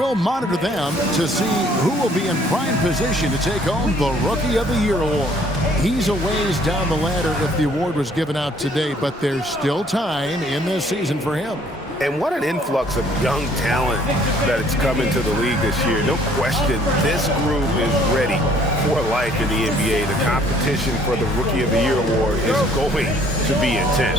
we'll monitor them to see who will be in prime position to take home the Rookie of the Year award. He's a ways down the ladder if the award was given out today, but there's still time in this season for him. And what an influx of young talent that it's come into the league this year. No question, this group is ready for life in the NBA. The competition for the Rookie of the Year award is going to be intense.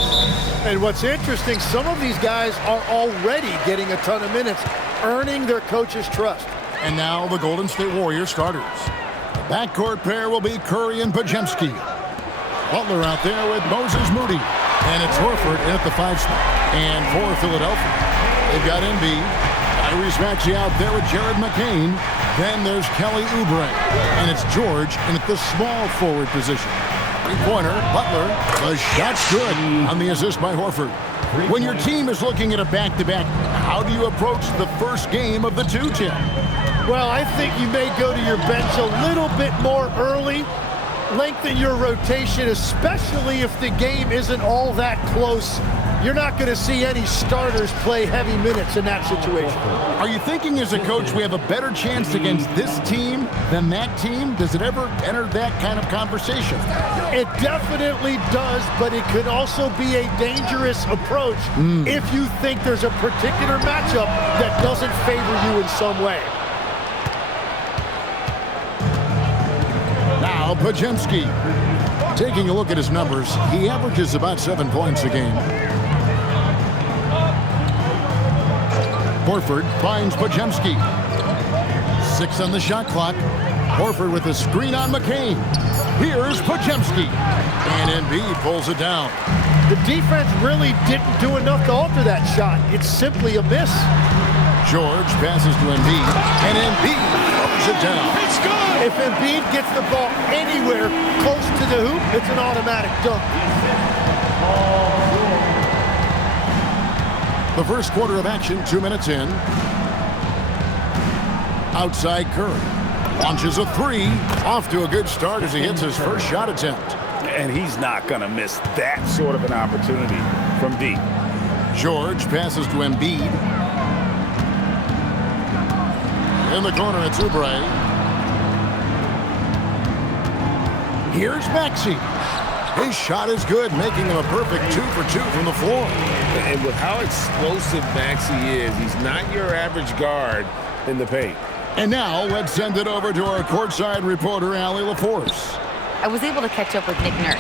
And what's interesting, some of these guys are already getting a ton of minutes, earning their coach's trust. And now the Golden State Warriors starters. The backcourt pair will be Curry and Podziemski. Butler out there with Moses Moody. And it's Horford in at the 5 spot. And for Philadelphia, they've got Embiid. Tyrese Maxey out there with Jared McCain. Then there's Kelly Oubre. And it's George in at the small forward position. Three-pointer, Butler. The shot's good on the assist by Horford. When your team is looking at a back-to-back, how do you approach the first game of the 2, Tim? Well, I think you may go to your bench a little bit more early. Lengthen your rotation, especially if the game isn't all that close. You're not going to see any starters play heavy minutes in that situation. Are you thinking as a coach we have a better chance against this team than that team? Does it ever enter that kind of conversation? It definitely does, but it could also be a dangerous approach if you think there's a particular matchup that doesn't favor you in some way. Now Podziemski. Taking a look at his numbers, he averages about 7 points a game. Horford finds Podziemski. 6 on the shot clock. Horford with a screen on McCain. Here's Podziemski. And Embiid pulls it down. The defense really didn't do enough to alter that shot. It's simply a miss. George passes to Embiid. And Embiid throws it down. It's good. If Embiid gets the ball anywhere close to the hoop, it's an automatic dunk. The first quarter of action, 2 minutes in. Outside Curry. Launches a 3. Off to a good start as he hits his first shot attempt. And he's not going to miss that sort of an opportunity from deep. George passes to Embiid. In the corner, it's Oubre. Here's Maxey. His shot is good, making him a perfect 2 for 2 from the floor. And with how explosive Maxey is, he's not your average guard in the paint. And now let's send it over to our courtside reporter, Allie LaForce. I was able to catch up with Nick Nurse.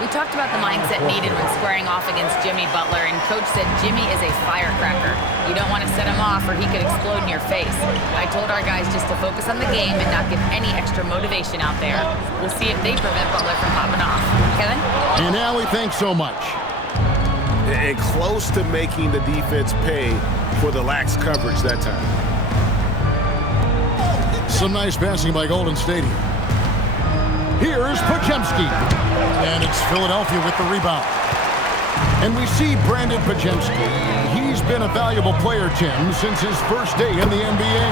We talked about the mindset needed when squaring off against Jimmy Butler, and Coach said Jimmy is a firecracker. You don't want to set him off or he could explode in your face. I told our guys just to focus on the game and not give any extra motivation out there. We'll see if they prevent Butler from popping off. Kevin? And Allie, thanks so much. And close to making the defense pay for the lax coverage that time. Some nice passing by Golden State. Here's Podziemski. And it's Philadelphia with the rebound. And we see Brandon Podziemski. He's been a valuable player, Tim, since his first day in the NBA.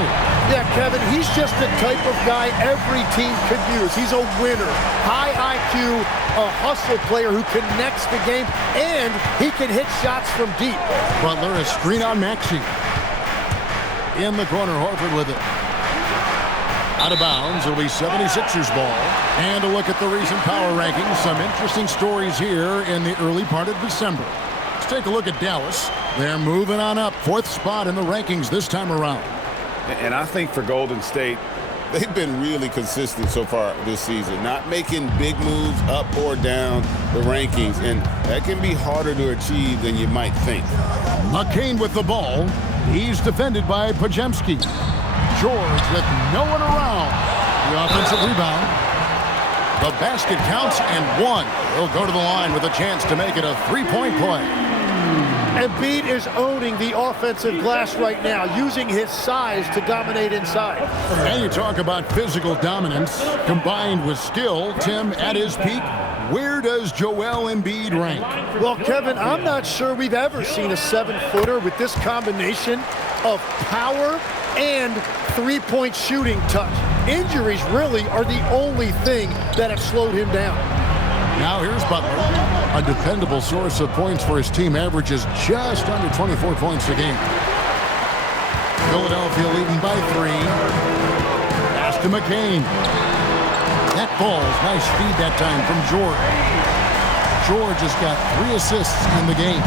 Yeah, Kevin, he's just the type of guy every team could use. He's a winner, high IQ, a hustle player who connects the game, and he can hit shots from deep. Butler, a screen on Maxey. In the corner, Horford with it. Out of bounds, it'll be 76ers ball. And a look at the recent power rankings. Some interesting stories here in the early part of December. Let's take a look at Dallas. They're moving on up. 4th spot in the rankings this time around. And I think for Golden State, they've been really consistent so far this season. Not making big moves up or down the rankings. And that can be harder to achieve than you might think. McCain with the ball. He's defended by Podziemski. George with no one around. The offensive rebound. The basket counts and 1. He'll go to the line with a chance to make it a 3-point play. Embiid is owning the offensive glass right now, using his size to dominate inside. And you talk about physical dominance combined with skill. Tim, at his peak, where does Joel Embiid rank? Well, Kevin, I'm not sure we've ever seen a 7-footer with this combination of power and three-point shooting touch. Injuries really are the only thing that have slowed him down. Now here's Butler, a dependable source of points for his team, averages just under 24 points a game. Philadelphia leading by 3. Pass to McCain. That falls. Nice feed that time from George. George has got 3 assists in the game.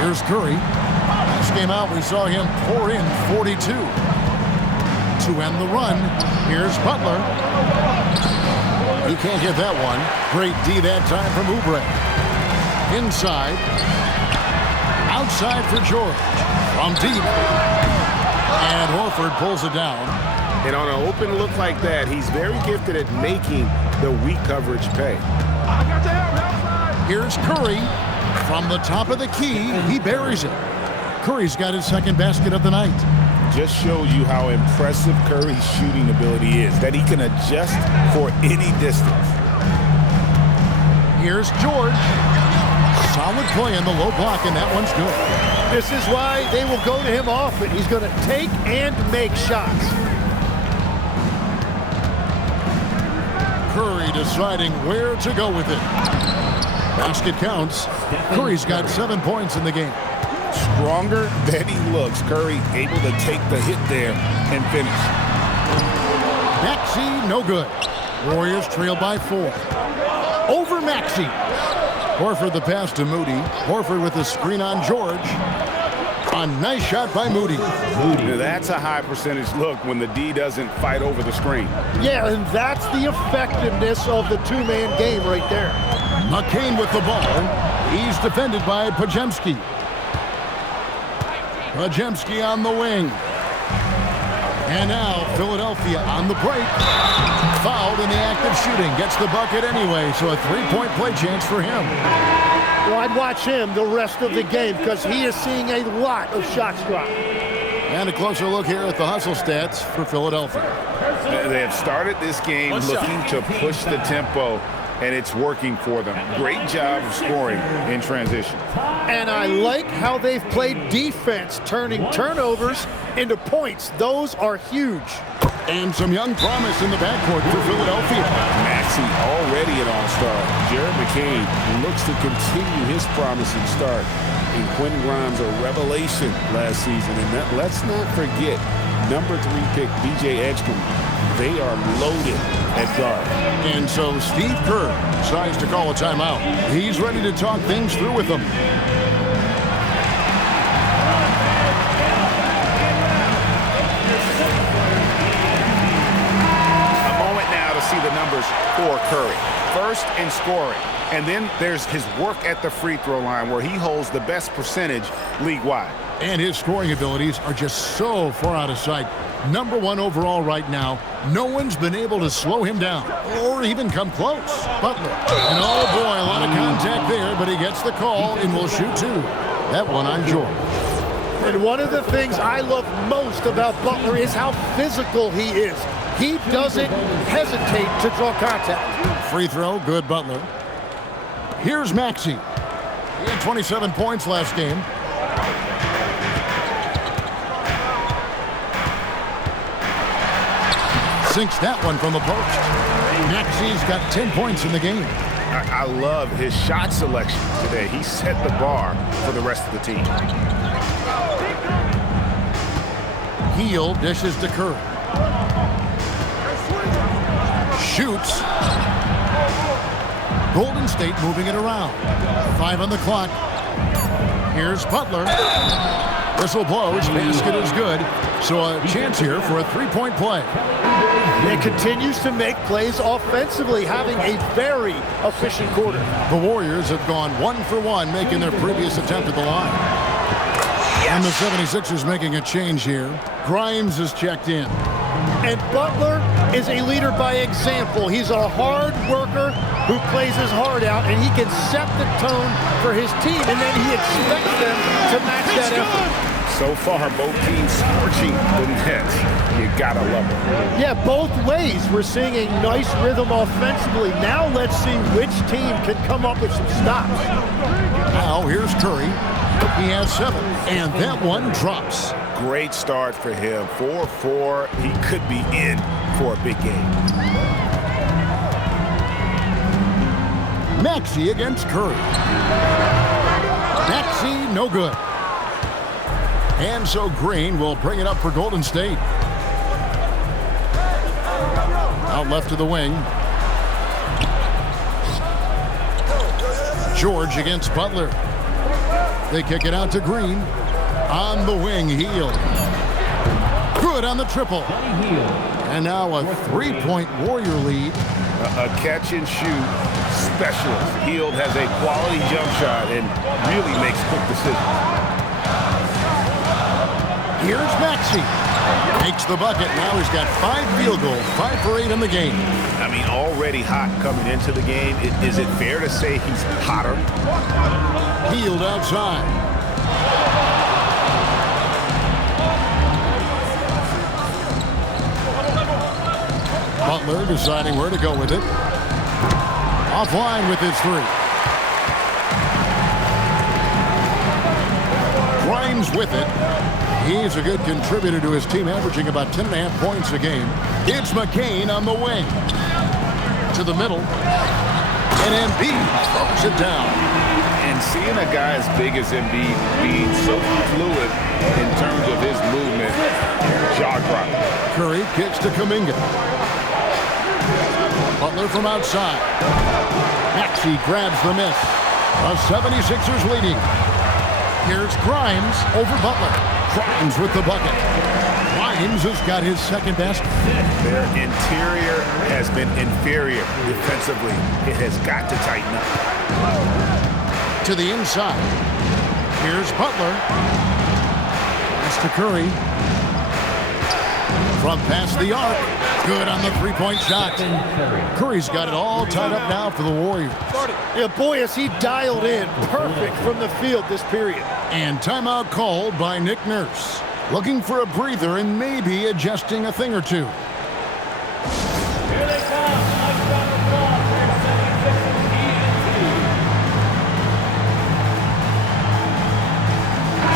Here's Curry. Last game out, we saw him pour in 42. To end the run, here's Butler. He can't get that one. Great D that time from Oubre. Inside. Outside for George. From deep. And Horford pulls it down. And on an open look like that, he's very gifted at making the weak coverage pay. Here's Curry. From the top of the key, he buries it. Curry's got his second basket of the night. Just shows you how impressive Curry's shooting ability is, that he can adjust for any distance. Here's George. Solid play in the low block, and that one's good. This is why they will go to him often. He's going to take and make shots. Curry deciding where to go with it. Basket counts. Curry's got 7 points in the game. Stronger than he looks. Curry able to take the hit there and finish. Maxey, no good. Warriors trail by 4. Over Maxey. Horford the pass to Moody. Horford with the screen on George. A nice shot by Moody. Now that's a high percentage look when the D doesn't fight over the screen. Yeah, and that's the effectiveness of the two-man game right there. McCain with the ball. He's defended by Podziemski. Podziemski on the wing. And now Philadelphia on the break. Fouled in the act of shooting. Gets the bucket anyway, so a 3-point play chance for him. Well, I'd watch him the rest of the game because he is seeing a lot of shots drop. And a closer look here at the hustle stats for Philadelphia. They have started this game looking to push the tempo, and it's working for them. Great job of scoring in transition. And I like how they've played defense, turning turnovers into points. Those are huge. And some young promise in the backcourt for Philadelphia. Maxey already an all-star. Jared McCain looks to continue his promising start. And Quentin Grimes a revelation last season. And let's not forget, number 3 pick B.J. Edgecombe. They are loaded at guard. And so Steve Kerr decides to call a timeout. He's ready to talk things through with them. A moment now to see the numbers for Curry. First in scoring. And then there's his work at the free throw line where he holds the best percentage league-wide. And his scoring abilities are just so far out of sight. Number 1 overall right now. No one's been able to slow him down or even come close. Butler. And oh boy, a lot of contact there, but he gets the call and will shoot 2. That one on George. And one of the things I love most about Butler is how physical he is. He doesn't hesitate to draw contact. Free throw, good Butler. Here's Maxey. He had 27 points last game. Sinks that one from the post. Maxey's got 10 points in the game. I love his shot selection today. He set the bar for the rest of the team. Heel dishes to Curry. Shoots. Golden State moving it around. 5 on the clock. Here's Butler. Whistle blows. Basket is good. So a chance here for a 3-point play. It continues to make plays offensively, having a very efficient quarter. The Warriors have gone 1 for 1, making their previous attempt at the line. And the 76ers making a change here. Grimes is checked in. And Butler is a leader by example. He's a hard worker who plays his heart out, and he can set the tone for his team, and then he expects them to match that effort. So far, both teams scorching the nets. You gotta love it. Yeah, both ways. We're seeing a nice rhythm offensively. Now let's see which team can come up with some stops. Now here's Curry. He has 7, and that one drops. Great start for him. 4-4. He could be in for a big game. Maxey against Curry. Maxey, no good. And so Green will bring it up for Golden State. Out left to the wing. George against Butler. They kick it out to Green. On the wing, Hield. Good on the triple. And now a three-point Warrior lead. A catch-and-shoot specialist. Hield has a quality jump shot and really makes quick decisions. Here's Maxey. Makes the bucket. Now he's got 5 field goals, 5 for 8 in the game. I mean, already hot coming into the game. Is it fair to say he's hotter? Hield outside. Butler deciding where to go with it. Offline with his 3. Grimes with it. He's a good contributor to his team, averaging about 10.5 points a game. It's McCain on the wing. To the middle. And Embiid throws it down. And seeing a guy as big as Embiid being so fluid in terms of his movement, jaw-dropping. Curry kicks to Kuminga. Butler from outside. Maxey grabs the miss. The 76ers leading. Here's Grimes over Butler. Grimes with the bucket. Grimes has got his second best. Their interior has been inferior defensively. It has got to tighten up. To the inside. Here's Butler. Pass to Curry. From past the arc. Good on the three-point shot. Curry's got it all tied up now for the Warriors. Yeah, boy, is he dialed in. Perfect from the field this period. And timeout called by Nick Nurse. Looking for a breather and maybe adjusting a thing or two.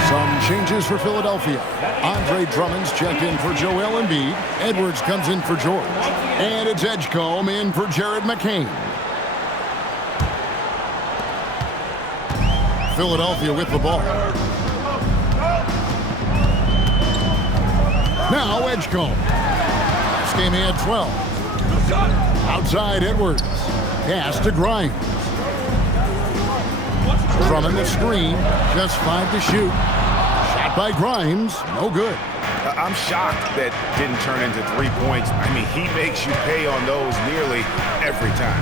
Some changes for Philadelphia. Andre Drummond's checked in for Joel Embiid. Edwards comes in for George. And it's Edgecombe in for Jared McCain. Philadelphia with the ball. Now Edgecombe. This game he had 12. Outside Edwards. Pass to Grimes. Drummond the screen. Just 5 to shoot. Shot by Grimes. No good. I'm shocked that didn't turn into 3 points. I mean, he makes you pay on those nearly every time.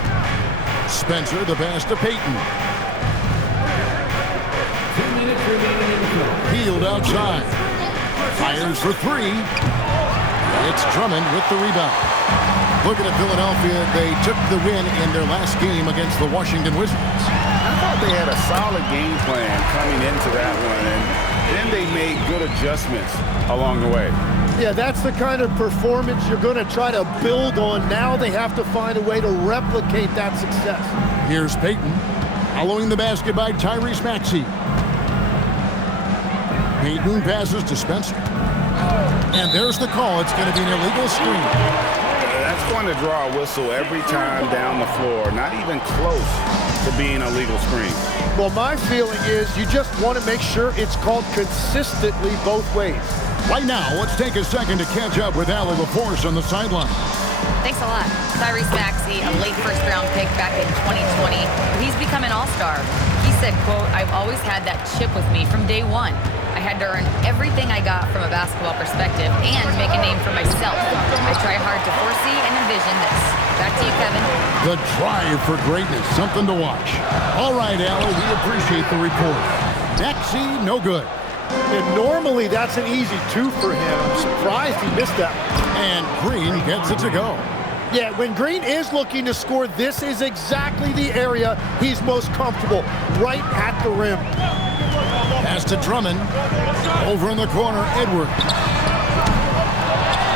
Spencer the pass to Payton. Hield outside. Fires for 3. It's Drummond with the rebound. Looking at Philadelphia, they took the win in their last game against the Washington Wizards. I thought they had a solid game plan coming into that one, and then they made good adjustments along the way. Yeah, that's the kind of performance you're going to try to build on. Now they have to find a way to replicate that success. Here's Payton. Following the basket by Tyrese Maxey. Payton passes to Spencer. And there's the call. It's going to be an illegal screen. That's going to draw a whistle every time down the floor. Not even close to being a legal screen. Well, my feeling is you just want to make sure it's called consistently both ways. Right now, let's take a second to catch up with Allie LaForce on the sideline. Thanks a lot. Tyrese Maxey, a late first-round pick back in 2020. He's become an all-star. He said, quote, "I've always had that chip with me from day one. I had to earn everything I got from a basketball perspective and make a name for myself. I try hard to foresee and envision this." Back to you, Kevin. The drive for greatness, something to watch. All right, Allie, we appreciate the report. Maxey, no good. And normally that's an easy 2 for him. I'm surprised he missed that one. And Green gets it to go. Yeah, when Green is looking to score, this is exactly the area he's most comfortable, right at the rim. Pass to Drummond. Over in the corner, Edwards.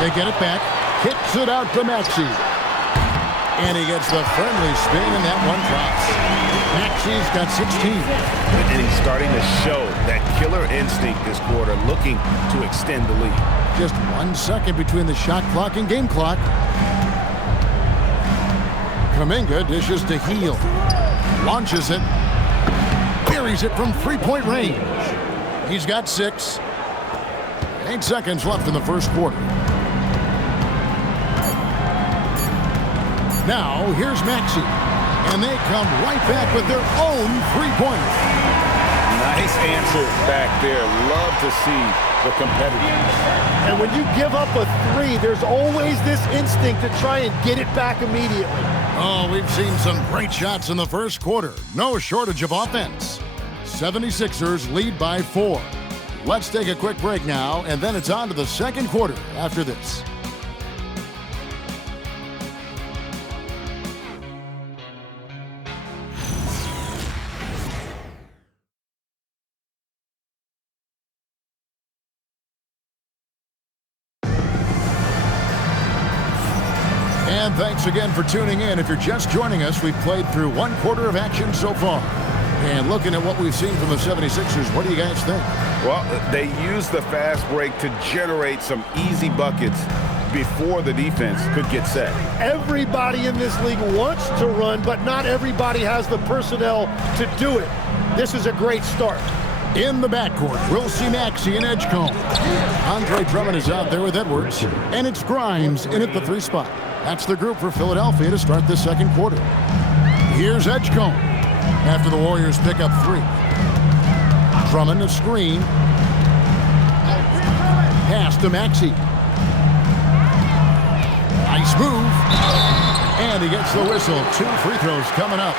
They get it back. Kicks it out to Maxey. And he gets the friendly spin, and that one drops. Maxey's got 16. And he's starting to show that killer instinct this quarter, looking to extend the lead. Just 1 second between the shot clock and game clock. Kuminga dishes to Hield. Launches it. buries it from three-point range. He's got 6. 8 seconds left in the first quarter. Now, here's Maxey. And they come right back with their own three-pointer. Nice answer back there. Love to see the competitiveness. And when you give up a 3, there's always this instinct to try and get it back immediately. Oh, we've seen some great shots in the first quarter. No shortage of offense. 76ers lead by 4. Let's take a quick break now, and then it's on to the second quarter after this. And thanks again for tuning in. If you're just joining us, we've played through one quarter of action so far. And looking at what we've seen from the 76ers, what do you guys think? Well, they used the fast break to generate some easy buckets before the defense could get set. Everybody in this league wants to run, but not everybody has the personnel to do it. This is a great start. In the backcourt, we'll see Maxey and Edgecombe. Andre Drummond is out there with Edwards, and it's Grimes in at the 3 spot. That's the group for Philadelphia to start this second quarter. Here's Edgecombe after the Warriors pick up 3. Drummond a screen. Pass to Maxey. Nice move. And he gets the whistle. 2 free throws coming up.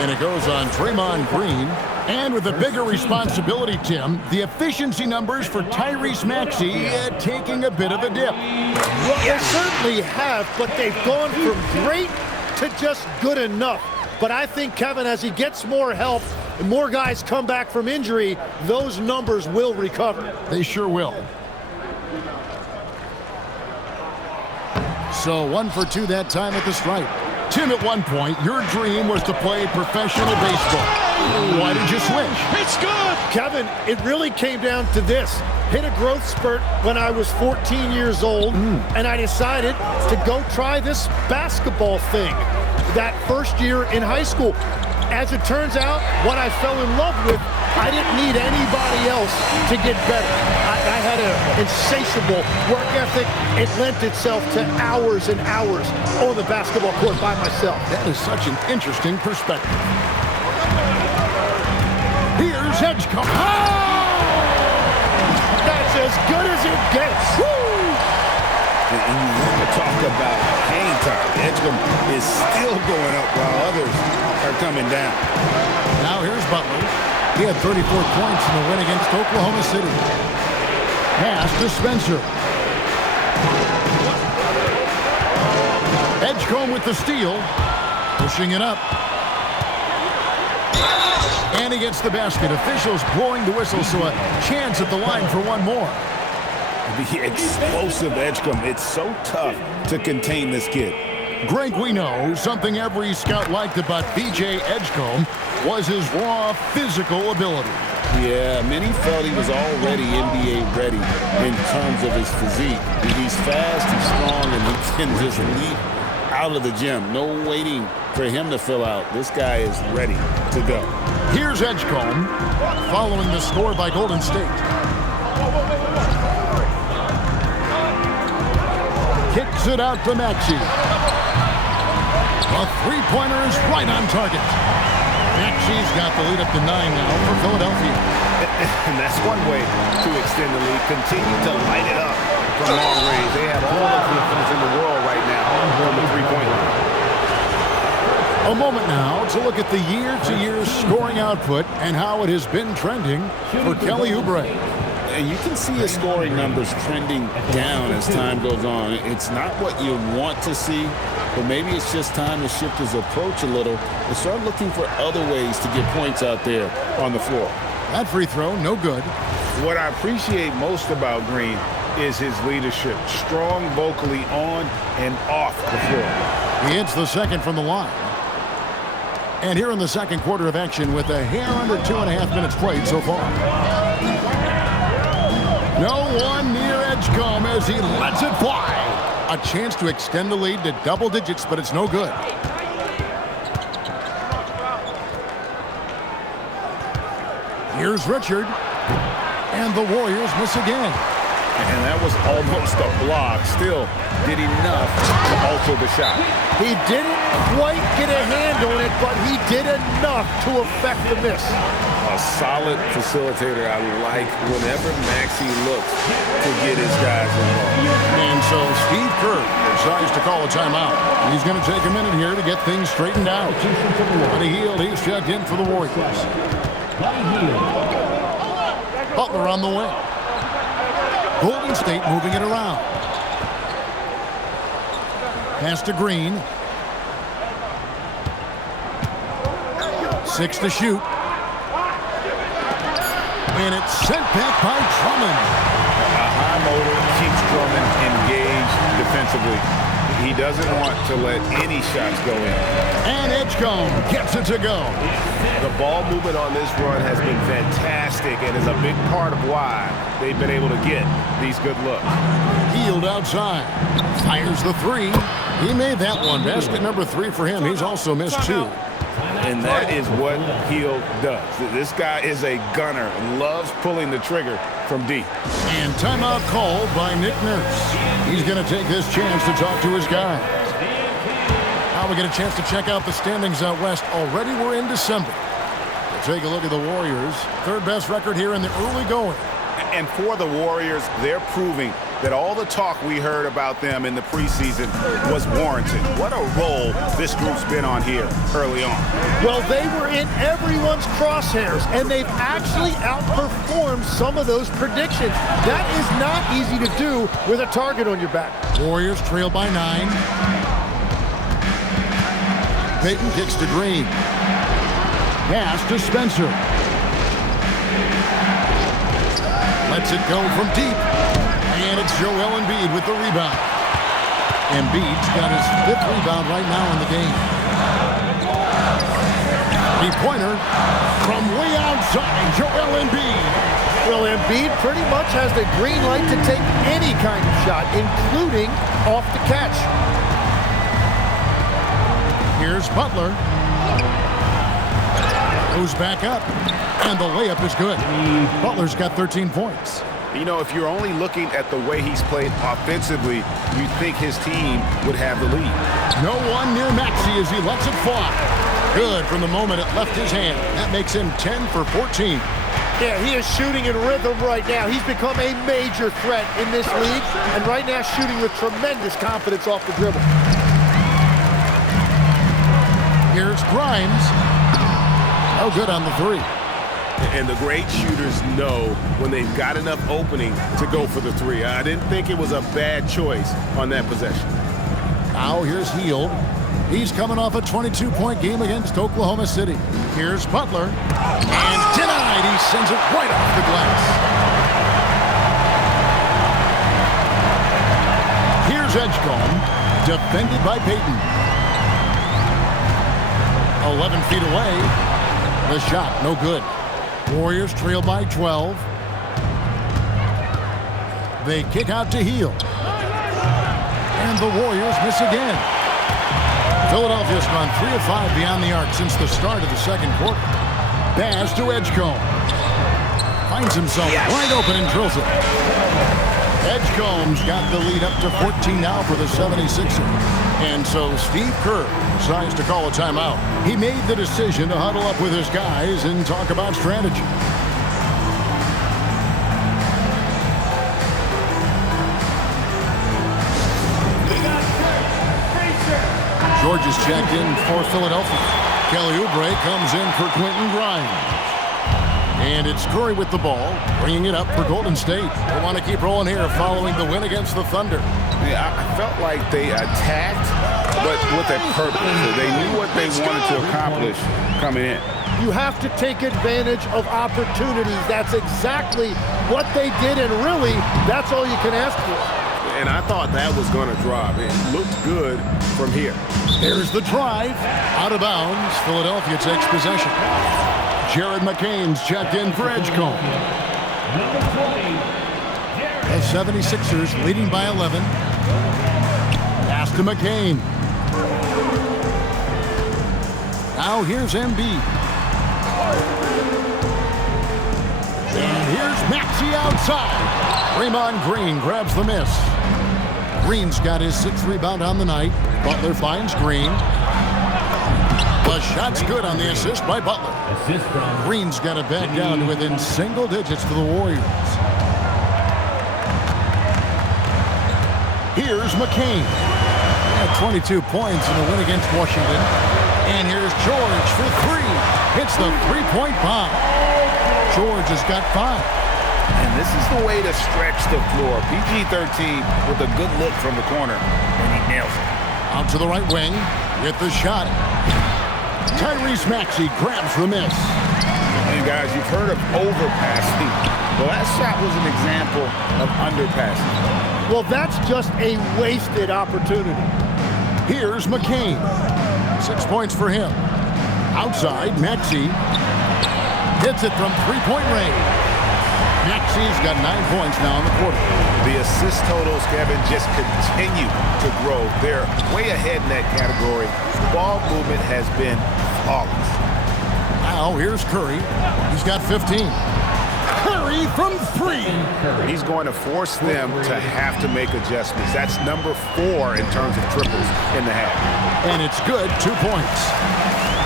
And it goes on Draymond Green. And with a bigger responsibility, Tim, the efficiency numbers for Tyrese Maxey taking a bit of a dip. Well, they certainly have, but they've gone from great to just good enough. But I think, Kevin, as he gets more help and more guys come back from injury, those numbers will recover. They sure will. So 1 for 2 that time at the stripe. Tim, at one point, your dream was to play professional baseball. Why did you switch? It's good! Kevin, it really came down to this. Hit a growth spurt when I was 14 years old, and I decided to go try this basketball thing that first year in high school. As it turns out, what I fell in love with, I didn't need anybody else to get better. I had an insatiable work ethic. It lent itself to hours and hours on the basketball court by myself. That is such an interesting perspective. Here's Edgecombe. Oh! That's as good as it gets. Woo! And you want to talk about hang time. Edgecombe is still going up while others are coming down. Now here's Butler. He had 34 points in the win against Oklahoma City. Pass to Spencer. Edgecombe with the steal. Pushing it up. And he gets the basket. Officials blowing the whistle, so a chance at the line for one more. The explosive Edgecombe. It's so tough to contain this kid. Greg, we know something every scout liked about B.J. Edgecombe was his raw physical ability. Yeah, many felt he was already NBA ready in terms of his physique. He's fast, he's strong, and he can just leap out of the gym. No waiting for him to fill out. This guy is ready to go. Here's Edgecombe following the score by Golden State. Kicks it out to Maxey. A three-pointer is right on target. Maxey's got the lead up to 9 now for Philadelphia. And that's one way to extend the lead. Continue to light it up from long range. They have all of the offense in the world right now on the three-point line. A moment now to look at the year-to-year scoring output and how it has been trending for Kelly Oubre. And you can see his scoring numbers trending down as time goes on. It's not what you want to see, but maybe it's just time to shift his approach a little and start looking for other ways to get points out there on the floor. That free throw, no good. What I appreciate most about Green is his leadership. Strong vocally on and off the floor. He hits the second from the line. And here in the second quarter of action with a hair under 2.5 minutes played so far. No one near Edgecombe as he lets it fly. A chance to extend the lead to double digits, but it's no good. Here's Richard. And the Warriors miss again. And that was almost a block. Still did enough to alter the shot. He didn't quite get a hand on it, but he did enough to affect the miss. A solid facilitator. I like whenever Maxey looks to get his guys involved. And so Steve Kerr decides to call a timeout. He's going to take a minute here to get things straightened out. Buddy Hield, he's checked in for the Warriors. Butler on the wing. Golden State moving it around. Pass to Green. 6 to shoot. And it's sent back by Drummond. A high motor keeps Drummond engaged defensively. He doesn't want to let any shots go in. And Edgecombe gets it to go. The ball movement on this run has been fantastic and is a big part of why they've been able to get these good looks. Hield outside. Fires the three. He made that one. Basket number 3 for him. He's also missed 2. And that is what Hield does. This guy is a gunner and loves pulling the trigger from deep. And timeout called by Nick Nurse. He's going to take this chance to talk to his guys. Now we get a chance to check out the standings out west. Already we're in December. We'll take a look at the Warriors. Third best record here in the early going. And for the Warriors, they're proving that all the talk we heard about them in the preseason was warranted. What a role this group's been on here early on. Well, they were in everyone's crosshairs, and they've actually outperformed some of those predictions. That is not easy to do with a target on your back. Warriors trail by 9. Payton kicks to Green. Pass to Spencer. Lets it go from deep. And it's Joel Embiid with the rebound. Embiid's got his 5th rebound right now in the game. Three-pointer from way outside, Joel Embiid. Well, Embiid pretty much has the green light to take any kind of shot, including off the catch. Here's Butler. Goes back up. And the layup is good. Butler's got 13 points. You know, if you're only looking at the way he's played offensively, you'd think his team would have the lead. No one near Maxey as he lets it fly. Good from the moment it left his hand. That makes him 10 for 14. Yeah, he is shooting in rhythm right now. He's become a major threat in this league, and right now shooting with tremendous confidence off the dribble. Here's Grimes. No good on the 3. And the great shooters know when they've got enough opening to go for the 3. I didn't think it was a bad choice on that possession. Now here's Hield. He's coming off a 22-point game against Oklahoma City. Here's Butler. And denied. He sends it right off the glass. Here's Edgecombe. Defended by Payton. 11 feet away. The shot, no good. Warriors trail by 12. They kick out to Hield. And the Warriors miss again. Philadelphia's gone 3 of 5 beyond the arc since the start of the second quarter. Pass to Edgecombe. Finds himself wide open and drills it. Edgecombe's got the lead up to 14 now for the 76ers. And so Steve Kerr decides to call a timeout. He made the decision to huddle up with his guys and talk about strategy. George is checked in for Philadelphia. Kelly Oubre comes in for Quentin Grimes. And it's Curry with the ball, bringing it up for Golden State. They want to keep rolling here following the win against the Thunder. Yeah, I felt like they attacked, but with a purpose. They knew what they wanted to accomplish coming in. You have to take advantage of opportunities. That's exactly what they did, and really, that's all you can ask for. And I thought that was going to drop. It looked good from here. There's the drive. Out of bounds. Philadelphia takes possession. Jared McCain's checked in for Edgecombe. The 76ers leading by 11. Pass to McCain. Now here's Embiid. Maxey outside. Draymond Green grabs the miss. Green's got his 6th rebound on the night. Butler finds Green. The shot's good on the assist by Butler. Green's got it back down to within single digits for the Warriors. Here's McCain. 22 points in a win against Washington. And here's George for 3. Hits the three-point bomb. George has got 5. And this is the way to stretch the floor. PG-13 with a good look from the corner, and he nails it. Out to the right wing with the shot. Tyrese Maxey grabs the miss. And guys, you've heard of overpassing. Well, that shot was an example of underpassing. Well, that's just a wasted opportunity. Here's McCain. 6 points for him. Outside, Maxey hits it from three-point range. Maxey's got 9 points now in the quarter. The assist totals, Kevin, just continue to grow. They're way ahead in that category. Ball movement has been flawless. Now here's Curry. He's got 15. Curry from 3. He's going to force them to have to make adjustments. That's number 4 in terms of triples in the half. And it's good, 2 points.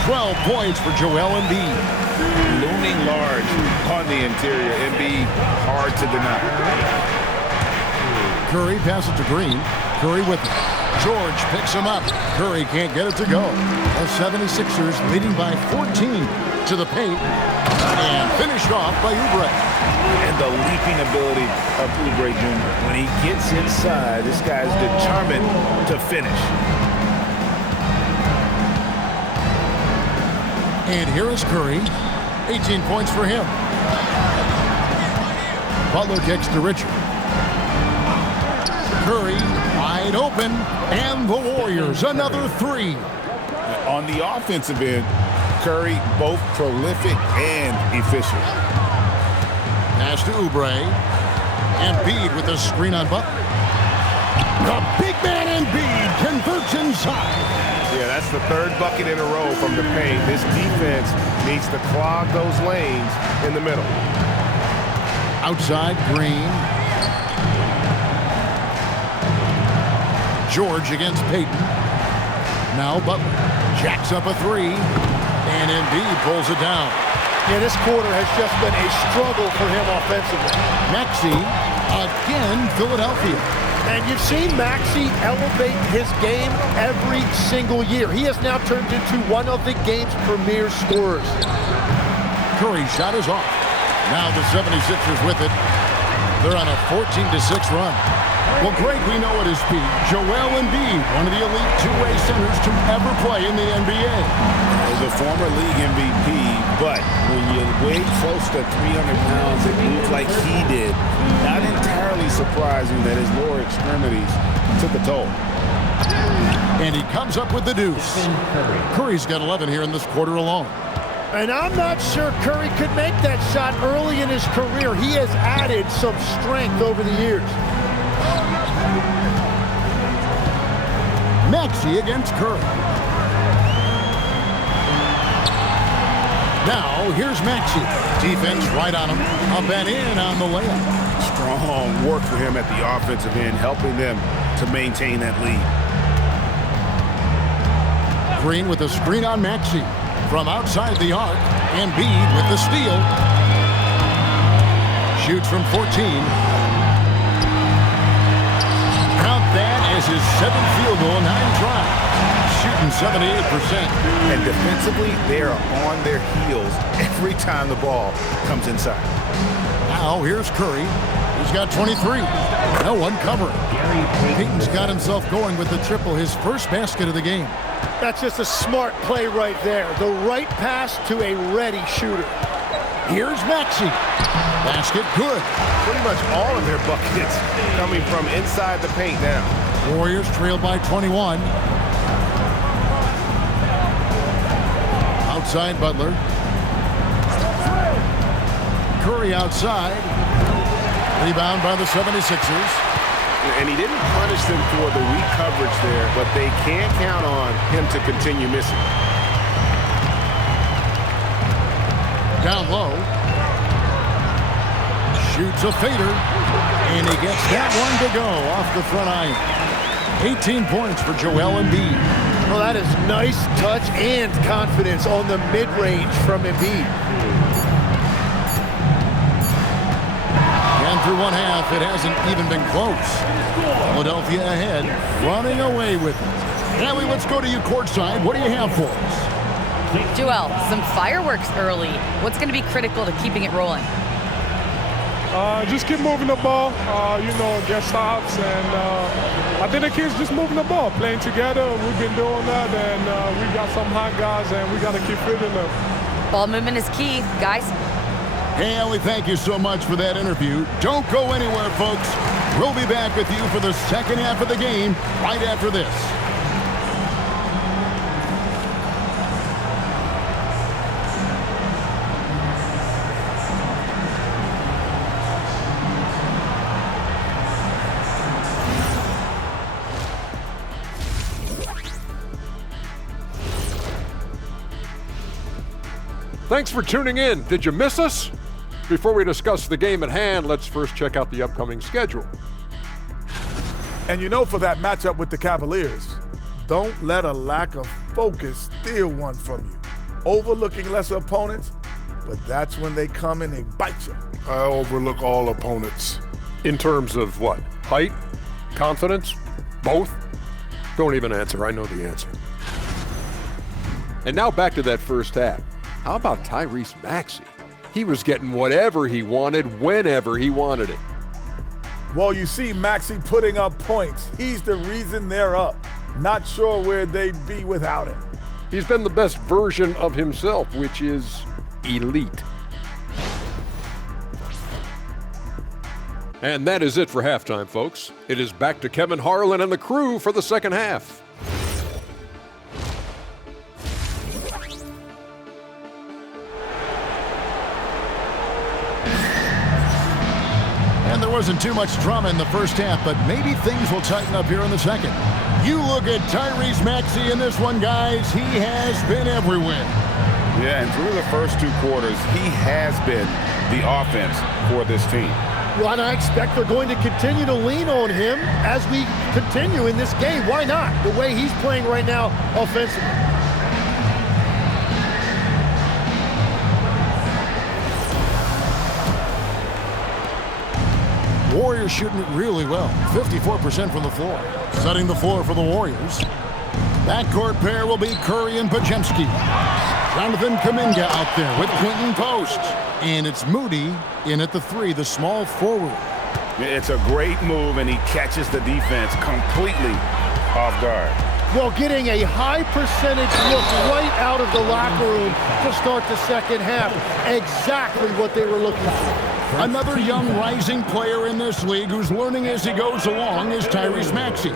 12 points for Joel Embiid. Looming large on the interior. Embiid, hard to deny. Curry passes to Green. Curry with it. George picks him up. Curry can't get it to go. The 76ers leading by 14 to the paint. And finished off by Oubre. And the leaping ability of Oubre Jr. When he gets inside, this guy's determined to finish. And here is Curry. 18 points for him. Butler kicks to Richard. Curry wide open. And the Warriors another 3. On the offensive end, Curry both prolific and efficient. Pass to Oubre. Embiid with the screen on Butler. The big man Embiid converts inside. Yeah, that's the 3rd bucket in a row from the paint. This defense needs to clog those lanes in the middle. Outside, Green. George against Payton. Now Butler jacks up a 3. And Embiid pulls it down. Yeah, this quarter has just been a struggle for him offensively. Maxey, again, Philadelphia. And you've seen Maxey elevate his game every single year. He has now turned into one of the game's premier scorers. Curry's shot is off. Now the 76ers with it. They're on a 14-6 run. Well, Greg, we know at his peak, Joel Embiid, one of the elite two-way centers to ever play in the NBA. The former league MVP, but when you weigh close to 300 pounds, it moves like he did. Not entirely surprising that his lower extremities took a toll. And he comes up with the deuce. Curry's got 11 here in this quarter alone. And I'm not sure Curry could make that shot early in his career. He has added some strength over the years. Maxey against Curry. Now, here's Maxey. Defense right on him. Up and in on the layup. Strong work for him at the offensive end, helping them to maintain that lead. Green with a screen on Maxey. From outside the arc, Embiid with the steal. Shoots from 14. Count that as his 7th field goal, 9 try. Shooting 78%. And defensively, they are on their heels every time the ball comes inside. Now here's Curry. He's got 23. No one covering. Payton's got himself going with the triple, his first basket of the game. That's just a smart play right there. The right pass to a ready shooter. Here's Maxey. Basket good. Pretty much all of their buckets coming from inside the paint now. Warriors trail by 21. Outside Butler. Curry outside. Rebound by the 76ers. And he didn't punish them for the weak coverage there, but they can't count on him to continue missing. Down low. shoots a fader, and he gets that one to go off the front iron. 18 points for Joel Embiid. Well, that is nice touch and confidence on the mid-range from Embiid. And through one half, it hasn't even been close. Philadelphia ahead, running away with it. Allie, let's go to you courtside. What do you have for us? Joel, some fireworks early. What's going to be critical to keeping it rolling? Just keep moving the ball, get stops, and I think the kids just moving the ball, playing together. We've been doing that, and we got some hot guys, and we got to keep fitting them. Ball movement is key, guys. Hey, Allie, thank you so much for that interview. Don't go anywhere, folks. We'll be back with you for the second half of the game right after this. Thanks for tuning in. Did you miss us? Before we discuss the game at hand, let's first check out the upcoming schedule. And for that matchup with the Cavaliers, don't let a lack of focus steal one from you. Overlooking lesser opponents, but that's when they come and they bite you. I overlook all opponents. In terms of what? Height? Confidence? Both? Don't even answer. I know the answer. And now back to that first half. How about Tyrese Maxey? He was getting whatever he wanted, whenever he wanted it. Well, you see Maxey putting up points. He's the reason they're up. Not sure where they'd be without him. He's been the best version of himself, which is elite. And that is it for halftime, folks. It is back to Kevin Harlan and the crew for the second half. And there wasn't too much drama in the first half, but maybe things will tighten up here in the second. You look at Tyrese Maxey in this one, guys. He has been everywhere. Yeah, and through the first two quarters, he has been the offense for this team. Well, and I expect they're going to continue to lean on him as we continue in this game. Why not? The way he's playing right now offensively. Warriors shooting it really well. 54% from the floor. Setting the floor for the Warriors. Backcourt pair will be Curry and Podziemski. Jonathan Kuminga out there with Quentin Post. And it's Moody in at the three, the small forward. It's a great move, and he catches the defense completely off guard. Well, getting a high percentage look right out of the locker room to start the second half. Exactly what they were looking for. Another young rising player in this league who's learning as he goes along is Tyrese Maxey.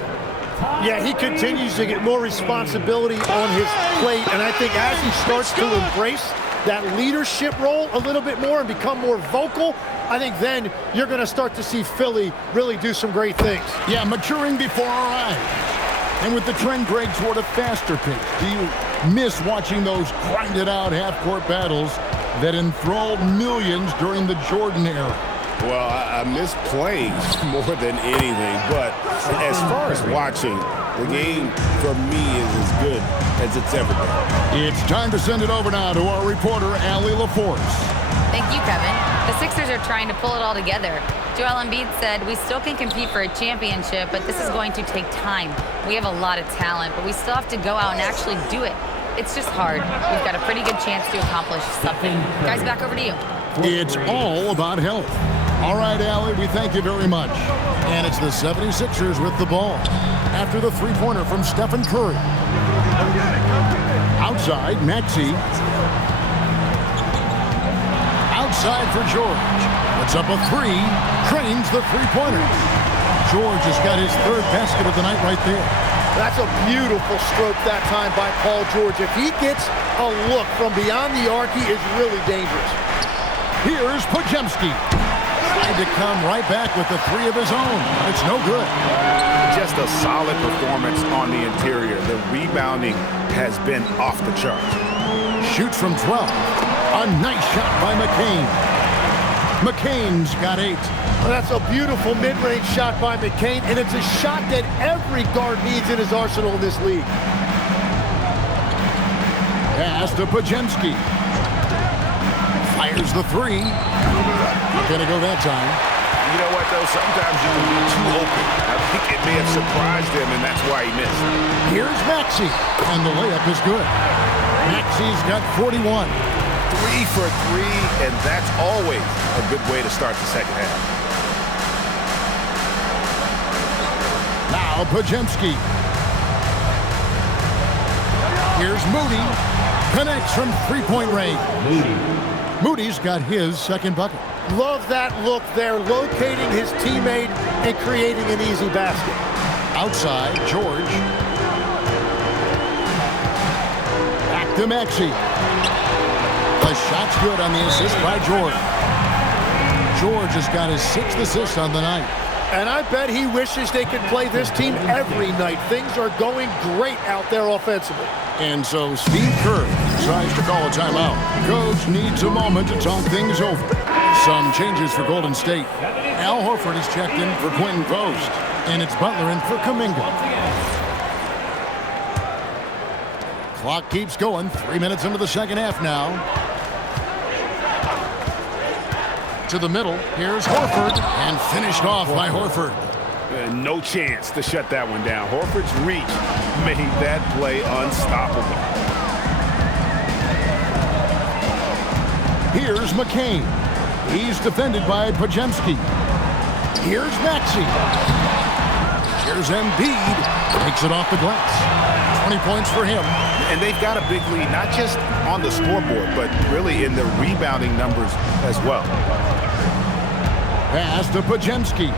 Yeah, he continues to get more responsibility on his plate, and I think as he starts to embrace that leadership role a little bit more and become more vocal, I think then you're going to start to see Philly really do some great things. Yeah, maturing before our eyes. And with the trend break toward a faster pace, do you miss watching those grinded-out half-court battles that enthralled millions during the Jordan era? Well, I miss playing more than anything, but as far as watching, the game for me is as good as it's ever been. It's time to send it over now to our reporter, Allie LaForce. Thank you, Kevin. The Sixers are trying to pull it all together. Joel Embiid said, "We still can compete for a championship, but this is going to take time. We have a lot of talent, but we still have to go out and actually do it. It's just hard. We've got a pretty good chance to accomplish something." Guys, back over to you. It's all about health. All right, Allie, we thank you very much. And it's the 76ers with the ball. After the three-pointer from Stephen Curry. Outside, Maxey. Outside for George. Puts up a three. Trains the three-pointer. George has got his third basket of the night right there. That's a beautiful stroke that time by Paul George. If he gets a look from beyond the arc, he is really dangerous. Here's Podziemski. Tried to come right back with the three of his own. It's no good. Just a solid performance on the interior. The rebounding has been off the chart. Shoots from 12. A nice shot by McCain. McCain's got 8. Well, that's a beautiful mid-range shot by McCain, and it's a shot that every guard needs in his arsenal in this league. Pass to Pajemski. Fires the 3. Not gonna go that time. You know what, though? Sometimes you can be too open. I think it may have surprised him, and that's why he missed. Here's Maxey, and the layup is good. Maxey's got 41. 3 for 3, and that's always a good way to start the second half. Now Pajemski. Here's Moody. Connects from three-point range. Moody's got his second bucket. Love that look there, locating his teammate and creating an easy basket. Outside, George. Back to Maxey. The shot's good on the assist by George. George has got his 6th assist on the night. And I bet he wishes they could play this team every night. Things are going great out there offensively. And so Steve Kerr decides to call a timeout. Coach needs a moment to talk things over. Some changes for Golden State. Al Horford is checked in for Quentin Post. And it's Butler in for Kuminga. Clock keeps going. 3 minutes into the second half now. To the middle. Here's Horford. And finished off by Horford. No chance to shut that one down. Horford's reach made that play unstoppable. Here's McCain. He's defended by Pajemski. Here's Maxey. Here's Embiid. Takes it off the glass. 20 points for him. And they've got a big lead, not just on the scoreboard, but really in the rebounding numbers as well. Pass to Pajemski.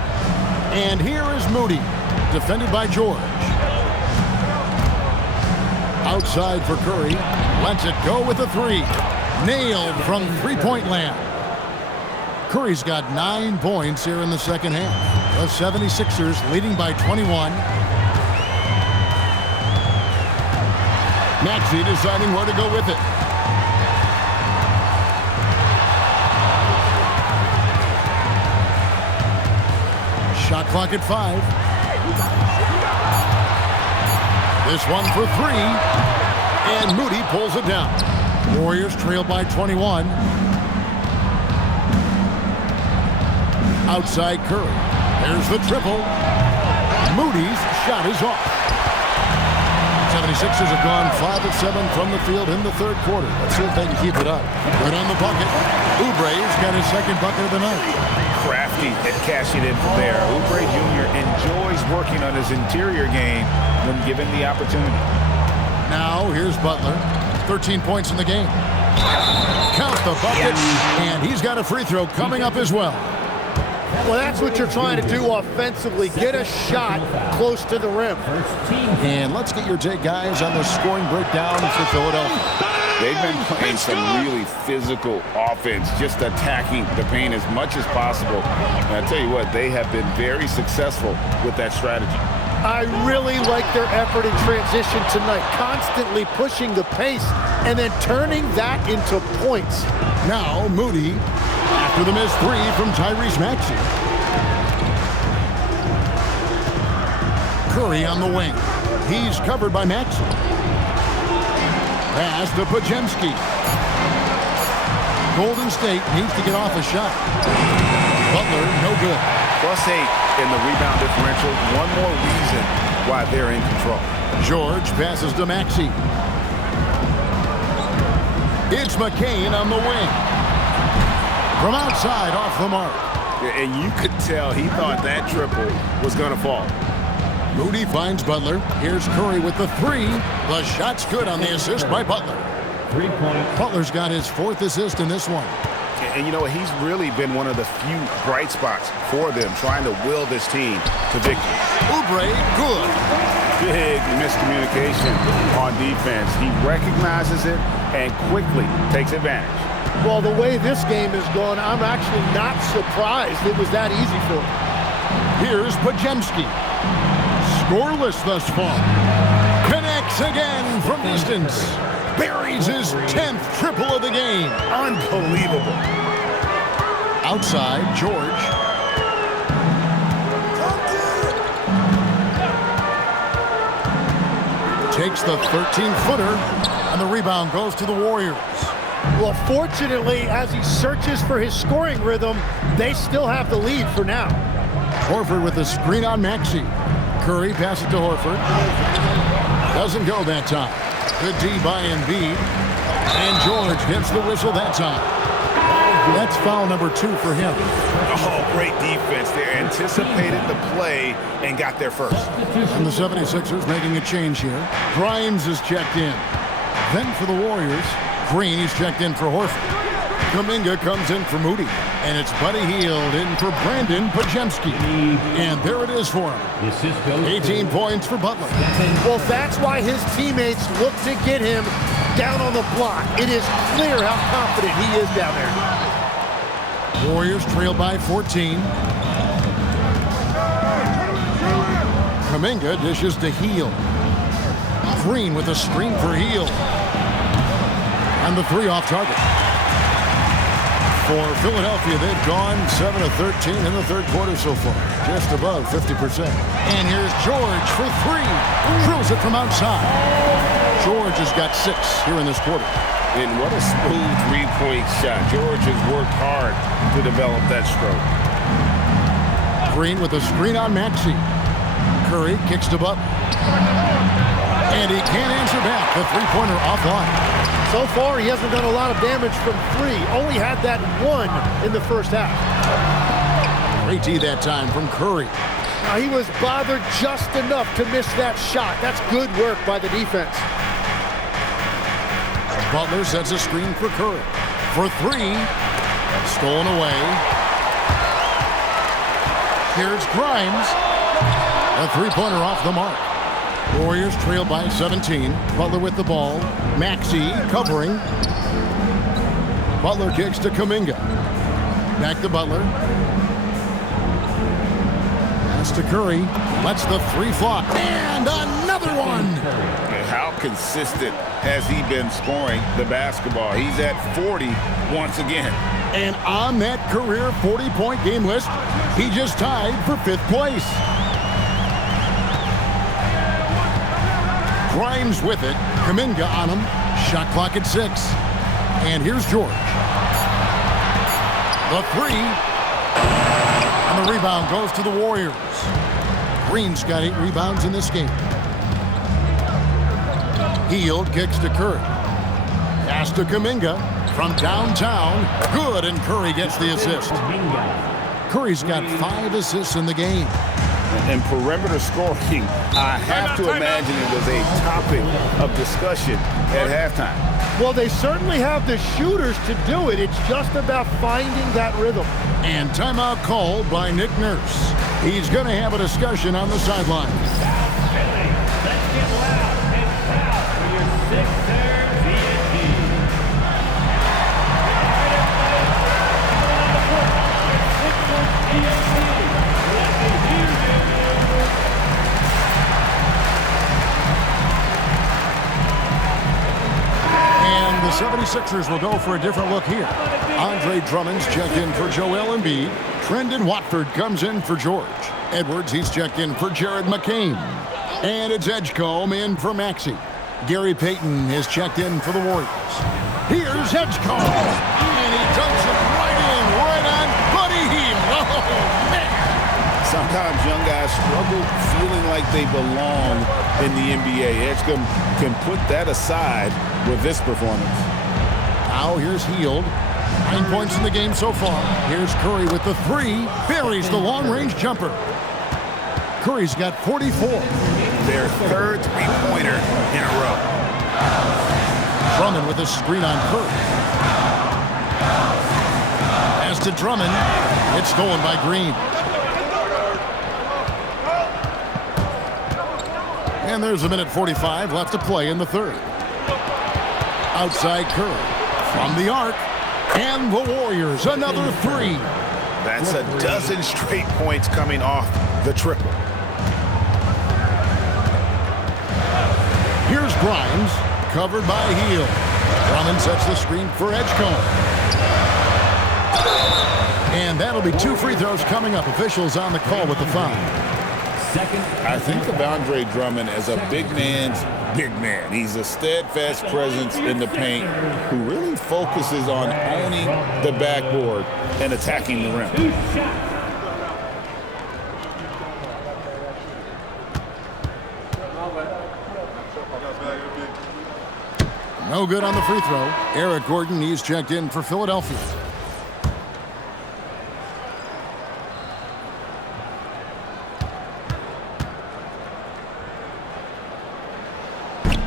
And here is Moody, defended by George. Outside for Curry. Lets it go with a 3. Nailed from three-point land. Curry's got 9 points here in the second half. The 76ers leading by 21. Maxey deciding where to go with it. Shot clock at 5. This one for 3. And Moody pulls it down. Warriors trail by 21. Outside Curry. There's the triple. Moody's shot is off. 76ers have gone 5 of 7 from the field in the third quarter. Let's see if they can keep it up. Good on the bucket. Oubre's got his second bucket of the night. Crafty at cashing in from there. Oubre Jr. enjoys working on his interior game when given the opportunity. Now here's Butler. 13 points in the game. Count the bucket. And he's got a free throw coming up as well. Well, that's what you're trying to do offensively. Get a shot close to the rim. And let's get your take, guys, on the scoring breakdown for Philadelphia. They've been playing some really physical offense, just attacking the paint as much as possible. And I tell you what, they have been very successful with that strategy. I really like their effort in transition tonight, constantly pushing the pace and then turning that into points. Now Moody after the missed 3 from Tyrese Maxey. Curry on the wing. He's covered by Maxey. Pass to Pajemski. Golden State needs to get off a shot. Butler, no good. +8 in the rebound differential. One more reason why they're in control. George passes to Maxey. It's McCain on the wing. From outside, off the mark. And you could tell he thought that triple was going to fall. Moody finds Butler. Here's Curry with the 3. The shot's good on the assist by Butler. 3-point. Butler's got his 4th assist in this one. And you know, he's really been one of the few bright spots for them, trying to will this team to victory. Oubre, good. Big miscommunication on defense. He recognizes it and quickly takes advantage. Well, the way this game is going, I'm actually not surprised it was that easy for him. Here's Pajemski. Scoreless thus far. Connects again from distance. Buries his 10th triple of the game. Unbelievable. Outside, George. Takes the 13-footer, and the rebound goes to the Warriors. Well, fortunately, as he searches for his scoring rhythm, they still have the lead for now. Horford with the screen on Maxey. Curry passes to Horford. Doesn't go that time. Good D by Embiid. And George gets the whistle that time. That's foul number 2 for him. Oh, great defense. They anticipated the play and got there first. And the 76ers making a change here. Grimes is checked in. Then for the Warriors, Green is checked in for Horford. Kuminga comes in for Moody. And it's Buddy Hield in for Brandon Pajemski. And there it is for him. 18 points for Butler. Well, that's why his teammates look to get him down on the block. It is clear how confident he is down there. Warriors trail by 14. Kuminga dishes to Hield. Green with a screen for Hield. And the 3 off target. For Philadelphia, they've gone 7 of 13 in the third quarter so far. Just above 50%. And here's George for 3. Drills it from outside. George has got 6 here in this quarter. And what a smooth three-point shot. George has worked hard to develop that stroke. Green with a screen on Maxey. Curry kicks to Butler. And he can't answer back. The three-pointer offline. So far, he hasn't done a lot of damage from 3. Only had that 1 in the first half. Great D that time from Curry. Now, he was bothered just enough to miss that shot. That's good work by the defense. Butler sets a screen for Curry. For 3. Stolen away. Here's Grimes. A three-pointer off the mark. Warriors trail by 17. Butler with the ball. Maxey covering. Butler kicks to Kuminga. Back to Butler. Pass to Curry. Lets the 3 fly. And another one! How consistent has he been scoring the basketball? He's at 40 once again. And on that career 40-point game list, he just tied for 5th place. Grimes with it. Kuminga on him. Shot clock at 6. And here's George. The 3. And the rebound goes to the Warriors. Green's got 8 rebounds in this game. Hield kicks to Curry. Pass to Kuminga from downtown. Good, and Curry gets the assist. Curry's got 5 assists in the game. And perimeter scoring, I have to imagine it was a topic of discussion at halftime. Well, they certainly have the shooters to do it. It's just about finding that rhythm. And timeout called by Nick Nurse. He's going to have a discussion on the sideline. Let's get loud and proud for your Sixers TNT. And the 76ers will go for a different look here. Andre Drummond's checked in for Joel Embiid. Trendon Watford comes in for George. Edwards, he's checked in for Jared McCain. And it's Edgecombe in for Maxey. Gary Payton is checked in for the Warriors. Here's Edgecombe. And he dumps it right on Buddy Hield. Oh, man. Sometimes young guys struggle feeling like they belong in the NBA. Edgecombe can put that aside with this performance. Now here's Hield. 9 points in the game so far. Here's Curry with the 3. Buries the long-range jumper. Curry's got 44. Their third three-pointer in a row. Drummond with a screen on Curry. Pass to Drummond. It's stolen by Green. And there's a minute 45 left to play in the third. Outside Curry. From the arc. And the Warriors, another 3. That's a dozen straight points coming off the triple. Here's Grimes, covered by Hield. Drummond sets the screen for Edgecombe. And that'll be 2 free throws coming up. Officials on the call with the foul. I think of Andre Drummond as a big man's big man. He's a steadfast presence in the paint who really focuses on owning the backboard and attacking the rim. No good on the free throw. Eric Gordon, he's checked in for Philadelphia.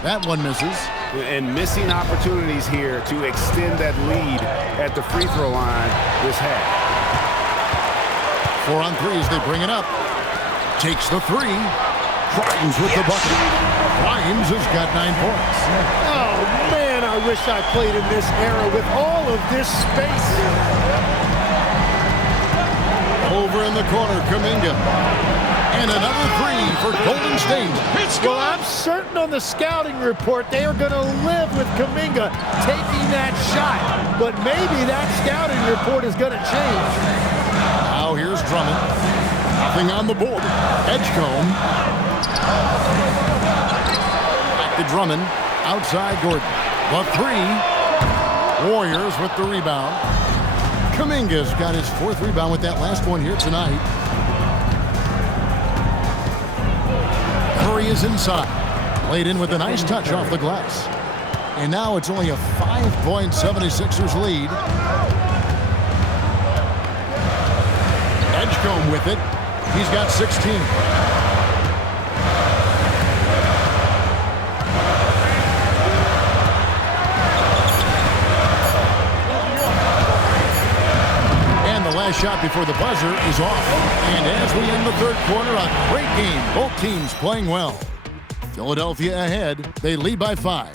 That one misses. And missing opportunities here to extend that lead at the free throw line this half. 4 on 3 as they bring it up. Takes the 3. Grimes with the bucket. Grimes has got 9 points. Oh, man, I wish I played in this era with all of this space. Over in the corner, Kuminga. And another 3 for Golden State. Well, I'm certain on the scouting report they are going to live with Kuminga taking that shot. But maybe that scouting report is going to change. Now here's Drummond. Nothing on the board. Edgecombe. Back to Drummond. Outside Gordon. The 3. Warriors with the rebound. Kuminga's got his 4th rebound with that last one here tonight. Curry is inside. Played in with a nice touch off the glass. And now it's only a 5-point 76ers lead. Edgecombe with it. He's got 16. And the last shot before the buzzer is off. And as we end the 3rd quarter, a great game. Both teams playing well. Philadelphia ahead. They lead by 5.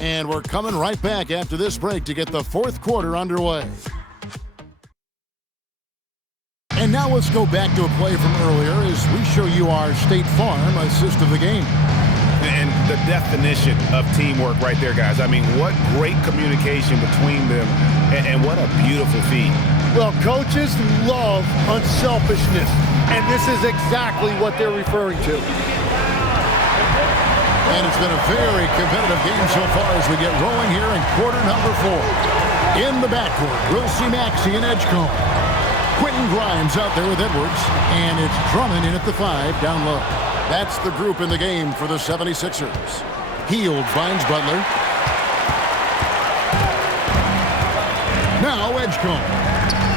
And we're coming right back after this break to get the 4th quarter underway. And now let's go back to a play from earlier as we show you our State Farm assist of the game. And the definition of teamwork right there, guys. I mean, what great communication between them, and what a beautiful feed. Well, coaches love unselfishness, and this is exactly what they're referring to. And it's been a very competitive game so far as we get rolling here in quarter number 4. In the backcourt, we'll see Maxey and Edgecombe. Quentin Grimes out there with Edwards, and it's Drummond in at the 5 down low. That's the group in the game for the 76ers. Hield finds Butler. Now Edgecombe.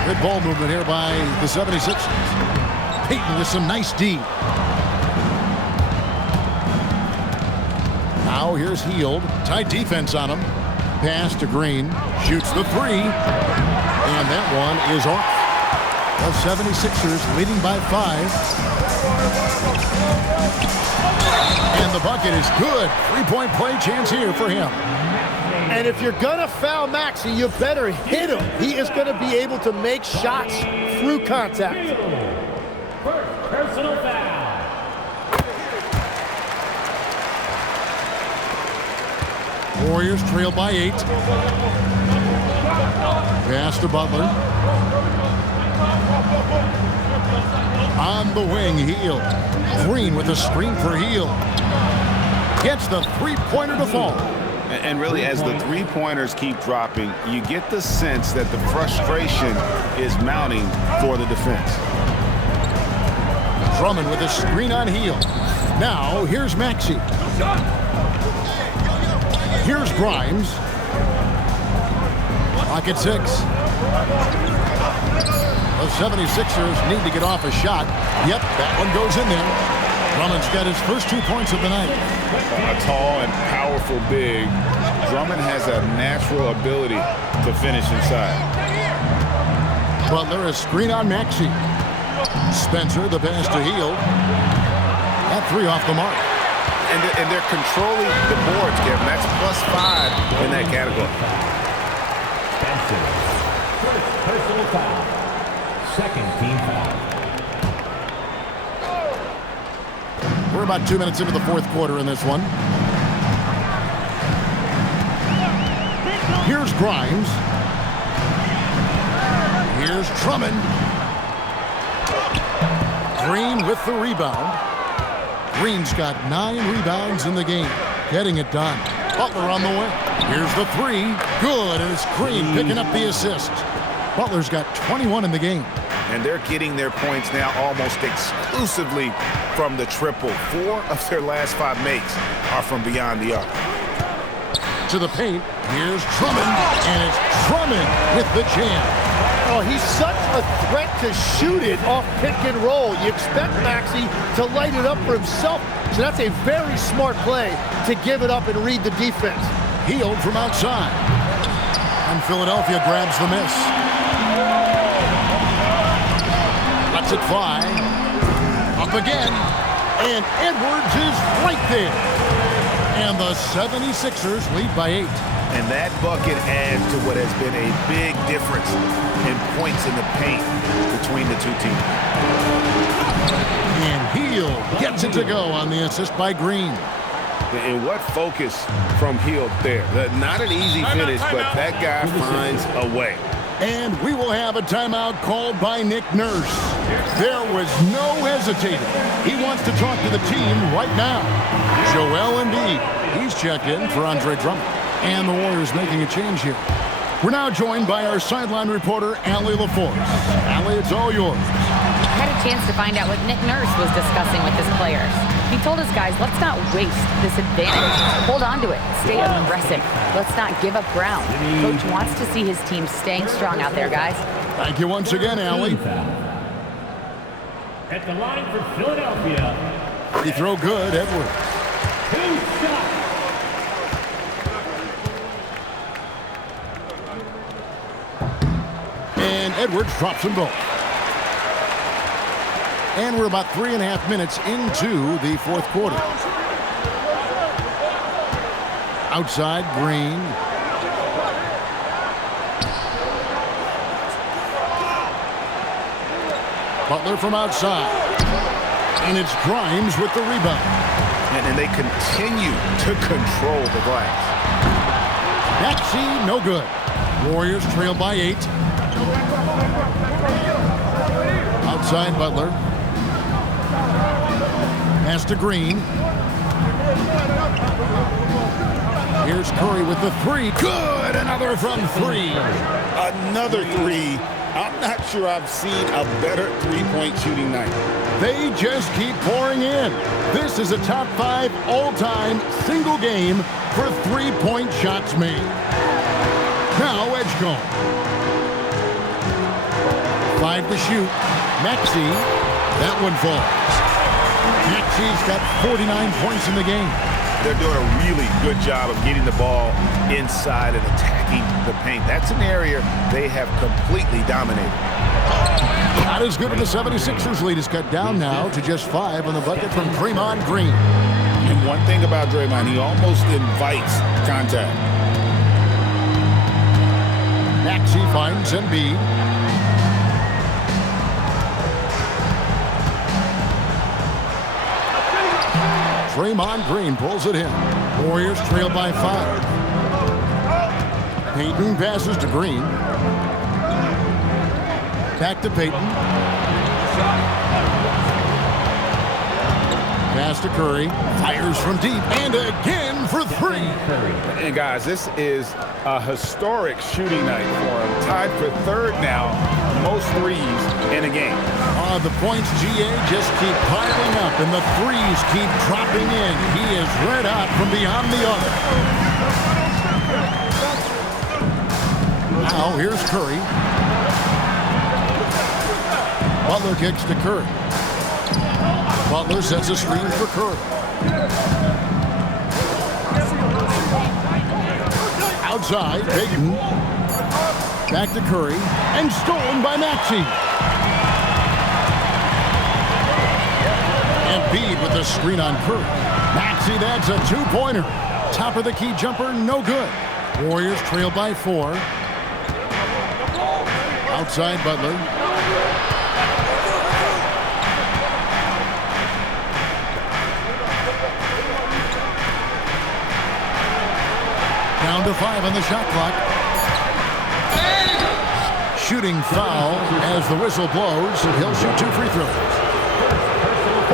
Good ball movement here by the 76ers. Payton with some nice D. Now here's Hield. Tight defense on him. Pass to Green. Shoots the 3. And that one is off. The 76ers leading by 5. And the bucket is good. 3-point play chance here for him. And if you're going to foul Maxey, you better hit him. He is going to be able to make shots through contact. First personal foul. Warriors trail by 8. Pass to Butler. On the wing, Hield. Green with a screen for Hield. Gets the 3-pointer to fall. And really, as the 3-pointers keep dropping, you get the sense that the frustration is mounting for the defense. Drummond with a screen on Hield. Now, here's Maxey. Here's Grimes. Clock at 6. The 76ers need to get off a shot. Yep, that one goes in there. Drummond's got his first 2 points of the night. A tall and powerful big, Drummond has a natural ability to finish inside. Butler, a screen on Maxey. Spencer, the pass to Hield. That 3 off the mark. And they're controlling the boards, Kevin. That's +5 in that category. Spencer. First personal foul. Second team foul. We're about 2 minutes into the 4th quarter in this one. Here's Grimes. Here's Drummond. Green with the rebound. Green's got 9 rebounds in the game, getting it done. Butler on the wing. Here's the three. Good, and it's Green picking up the assist. Butler's got 21 in the game. And they're getting their points now almost exclusively from the triple. 4 of their last 5 makes are from beyond the arc. To the paint. Here's Drummond, and it's Drummond with the jam. Oh, he's such a threat to shoot it off pick and roll. You expect Maxey to light it up for himself. So that's a very smart play to give it up and read the defense. Healed from outside. And Philadelphia grabs the miss. Lets it fly. Up again. And Edwards is right there. And the 76ers lead by 8. And that bucket adds to what has been a big difference in points in the paint between the two teams. And Hield gets it to go on the assist by Green. And what focus from Hield there. Not an easy finish, but that guy finds a way. And we will have a timeout called by Nick Nurse. There was no hesitating. He wants to talk to the team right now. Joel Embiid. He's checked in for Andre Drummond. And the Warriors making a change here. We're now joined by our sideline reporter, Allie LaForce. Allie, it's all yours. I had a chance to find out what Nick Nurse was discussing with his players. He told his guys, let's not waste this advantage. Hold on to it. Stay aggressive. Let's not give up ground. Coach wants to see his team staying strong out there, guys. Thank you once again, Allie. At the line for Philadelphia. Free throw good, Edwards. 2 shots. And Edwards drops them both. And we're about 3.5 minutes into the fourth quarter. Outside, Green. Butler from outside. And it's Grimes with the rebound. And they continue to control the glass. Maxey, no good. Warriors trail by 8. Outside, Butler. Pass to Green. Here's Curry with the three. Good! Another from 3. Another 3. I'm not sure I've seen a better three-point shooting night. They just keep pouring in. This is a top 5 all-time single game for three-point shots made. Now Edgecombe. 5 to shoot. Maxey. That one falls. Maxey's got 49 points in the game. They're doing a really good job of getting the ball inside and attacking the paint. That's an area they have completely dominated. Not as good, and the 76ers lead is cut down now to just 5 on the bucket from Draymond Green. And one thing about Draymond, he almost invites contact. Maxey finds Embiid. Draymond Green pulls it in. Warriors trail by 5. Payton passes to Green. Back to Payton. Pass to Curry. Fires from deep. And again for 3. And guys, this is a historic shooting night for him. Tied for 3rd now, most threes in a game. The points, GA, just keep piling up, and the threes keep dropping in. He is red hot from beyond the arc. Now, here's Curry. Butler kicks to Curry. Butler sets a screen for Curry. Outside, Payton. Back to Curry, and stolen by Maxey. Embiid with the screen on Curry. Maxey, that's a 2-pointer. Top of the key jumper, no good. Warriors trail by 4. Outside, Butler. Down to 5 on the shot clock. Shooting foul as the whistle blows. He'll shoot 2 free throws.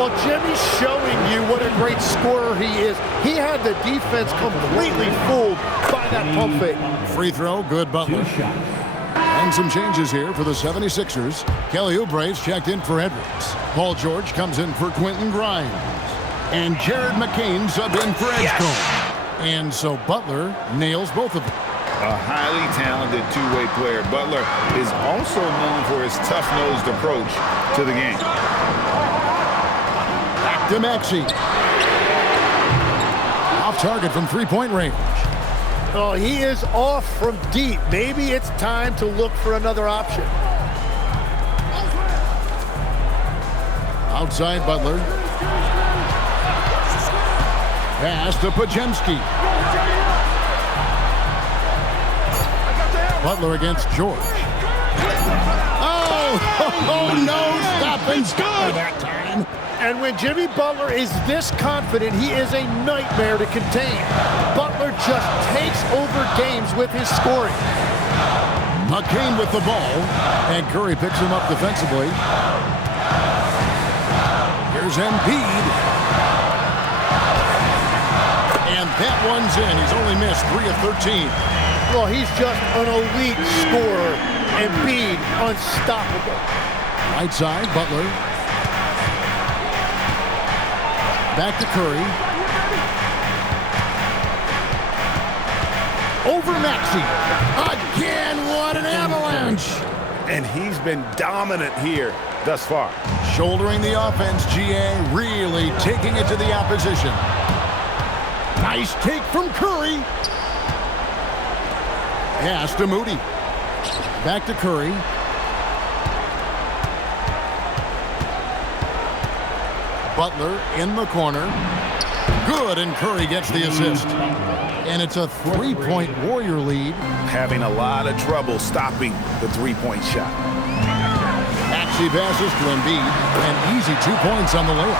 Well, Jimmy's showing you what a great scorer he is. He had the defense completely fooled by that pump fake. Free throw, good Butler. And some changes here for the 76ers. Kelly Oubre's checked in for Edwards. Paul George comes in for Quentin Grimes. And Jared McCain subbed in for Edgecombe. And so Butler nails both of them. A highly talented two-way player. Butler is also known for his tough-nosed approach to the game. Back to Maxey. Off target from three-point range. Oh, he is off from deep. Maybe it's time to look for another option. Outside Butler. Pass to Podziemski. Butler against George. Oh, no, stop and score that time. And when Jimmy Butler is this confident, he is a nightmare to contain. Butler just takes over games with his scoring. McCain with the ball, and Curry picks him up defensively. Here's Embiid. And that one's in. He's only missed 3 of 13. Well, he's just an elite scorer. Embiid, unstoppable. Right side, Butler. Back to Curry. Over Maxey. Again, what an avalanche. And he's been dominant here thus far. Shouldering the offense, GA really taking it to the opposition. Nice take from Curry. Pass to Moody. Back to Curry. Butler in the corner. Good, and Curry gets the assist. And it's a three-point Warrior lead. Having a lot of trouble stopping the three-point shot. Maxey passes to Embiid, and easy 2 points on the layup.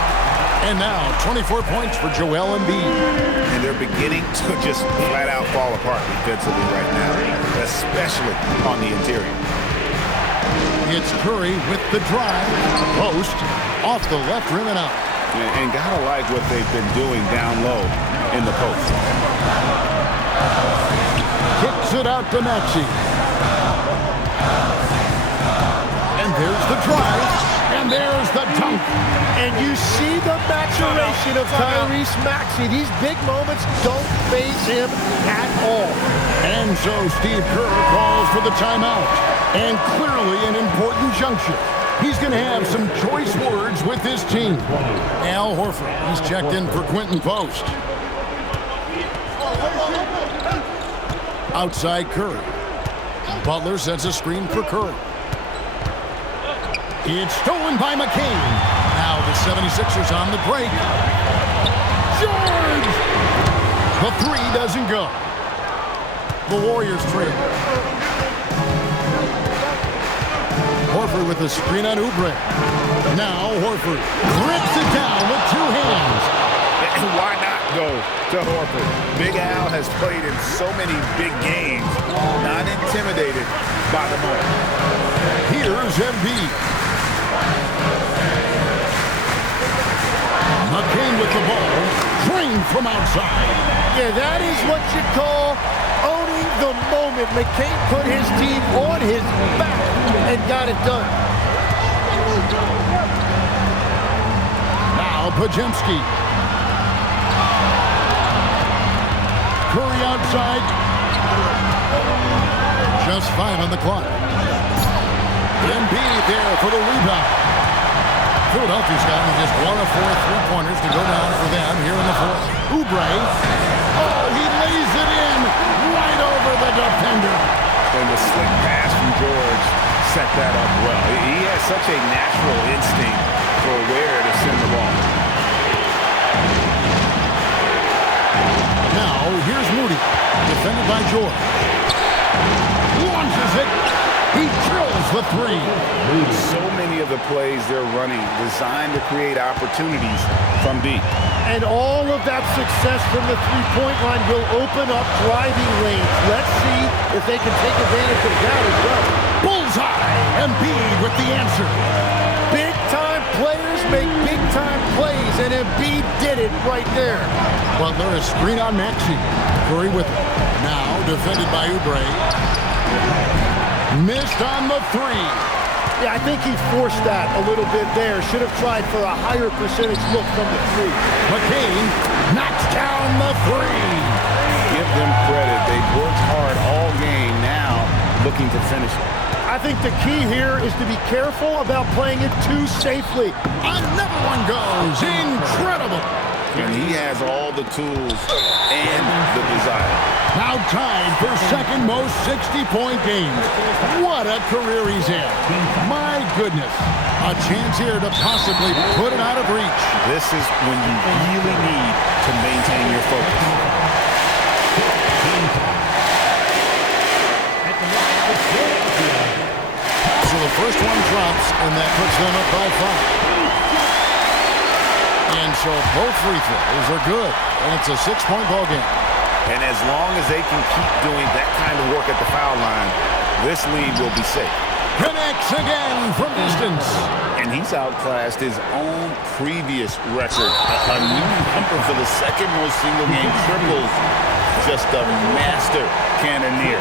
And now 24 points for Joel Embiid. And they're beginning to just flat-out fall apart defensively right now, especially on the interior. It's Curry with the drive. Post off the left rim and out. And gotta like what they've been doing down low in the post. Kicks it out to Maxey. And there's the drive. And there's the dunk. And you see the maturation of Tyrese Maxey. These big moments don't faze him at all. And so Steve Kerr calls for the timeout. And clearly an important juncture. He's going to have some choice words with his team. Al Horford, he's checked in for Quentin Post. Outside Curry. Butler sets a screen for Curry. It's stolen by McCain. Now the 76ers on the break. George! The three doesn't go. The Warriors trail. Horford with a screen on Oubre. Now Horford rips it down with two hands. And why not go to Horford? Big Al has played in so many big games, not intimidated by the moment. Here's Embiid. McCain with the ball, drained from outside. Yeah, that is what you call owning the moment. McCain put his team on his back and got it done. Now Podziemski. Curry outside. Just 5 on the clock. Embiid there for the rebound. Philadelphia's gotten just 1 of 4 three-pointers to go down for them here in the fourth. Oubre. Oh, he lays it in right over the defender. And the slick pass from George set that up well. He has such a natural instinct for where to send the ball. Now, here's Moody, defended by George. Launches it. He drills the three. So many of the plays they're running designed to create opportunities from deep. And all of that success from the three-point line will open up driving lanes. Let's see if they can take advantage of that as well. Bullseye. Embiid with the answer. Big-time players make big-time Embiid did it right there. Butler is screen on Maxey. Curry with it. Now defended by Oubre. Missed on the three. Yeah, I think he forced that a little bit there. Should have tried for a higher percentage look from the three. McCain knocks down the three. Give them credit. They've worked hard all game, now looking to finish it. I think the key here is to be careful about playing it too safely. Another one goes. Incredible. And he has all the tools and the desire. Now tied for second most 60-point games. What a career he's had. My goodness. A chance here to possibly put it out of reach. This is when you really need to maintain your focus. So the first one drops, and that puts them up by 5. And so both free throws are good, and it's a 6-point ball game. And as long as they can keep doing that kind of work at the foul line, this lead will be safe. Connects again from distance. And he's outclassed his own previous record. A new number for the second most single-game triples. Just a master cannoneer.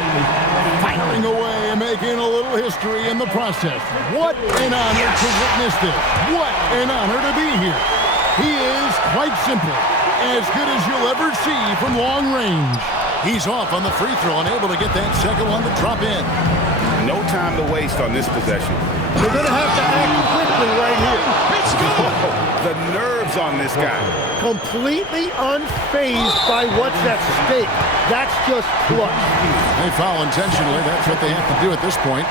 Firing away and making a little history in the process. What an honor to witness this. What an honor to be here. He is, quite simply, as good as you'll ever see from long range. He's off on the free throw and able to get that second one to drop in. No time to waste on this possession. They're going to have to act quickly right here. It's good. The nerves on this guy. Completely unfazed by what's at stake. That's just clutch. They foul intentionally. That's what they have to do at this point.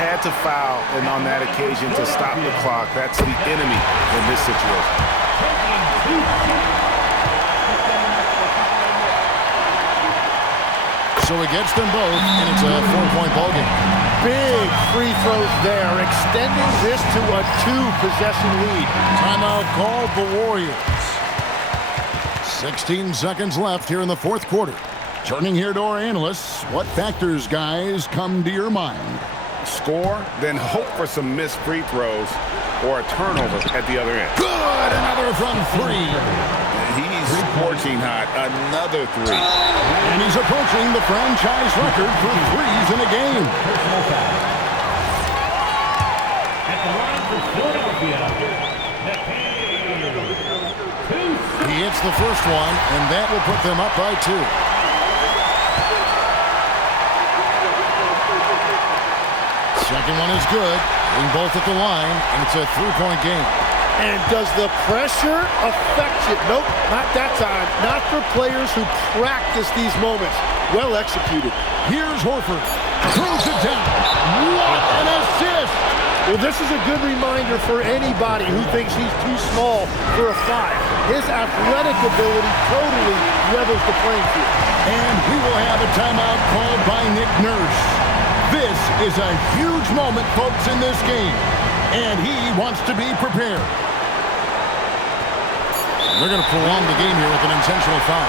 Had to foul, and on that occasion to stop the clock. That's the enemy in this situation. So he gets them both, and it's a 4-point ball game. Big free throws there, extending this to a 2-possession lead. Timeout called the Warriors. 16 seconds left here in the fourth quarter. Turning here to our analysts, what factors, guys, come to your mind? Score, then hope for some missed free throws or a turnover at the other end. Good, another from 3. He's scorching hot. Another 3. And he's approaching the franchise record for threes in a game. At the line for Philadelphia, He hits the first one, and that will put them up by 2. Second one is good. Hitting both at the line, and it's a 3-point game. And does the pressure affect you? Nope, not that time. Not for players who practice these moments. Well executed. Here's Horford. Throws it down. What an assist! Well, this is a good reminder for anybody who thinks he's too small for a 5. His athletic ability totally levels the playing field. And we will have a timeout called by Nick Nurse. This is a huge moment, folks, in this game. And he wants to be prepared. They're going to prolong the game here with an intentional foul.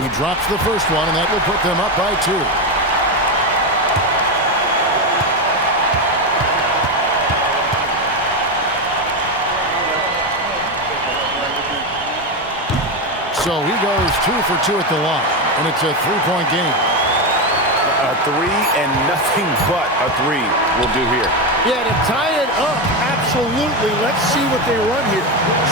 He drops the first one, and that will put them up by 2. So he goes 2 for 2 at the line, and it's a 3-point game. A 3 and nothing but a 3 will do here. Yeah, to tie it up, absolutely. Let's see what they run here.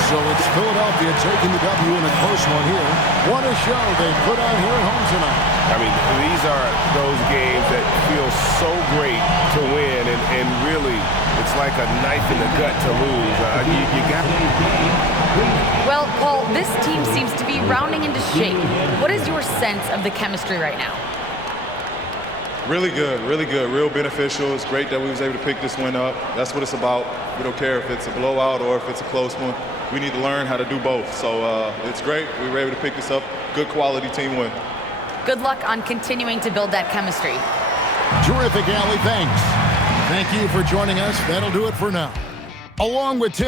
So it's Philadelphia taking the W in a close one here. What a show they put on here at home tonight. I mean, these are those games that feel so great to win, and really, it's like a knife in the gut to lose. You got Well, Paul, this team seems to be rounding into shape. What is your sense of the chemistry right now? Really good, real beneficial. It's great that we was able to pick this win up. That's what it's about. We don't care if it's a blowout or if it's a close one. We need to learn how to do both. So it's great. We were able to pick this up. Good quality team win. Good luck on continuing to build that chemistry. Terrific, Allie. Thanks. Thank you for joining us. That'll do it for now. Along with Tim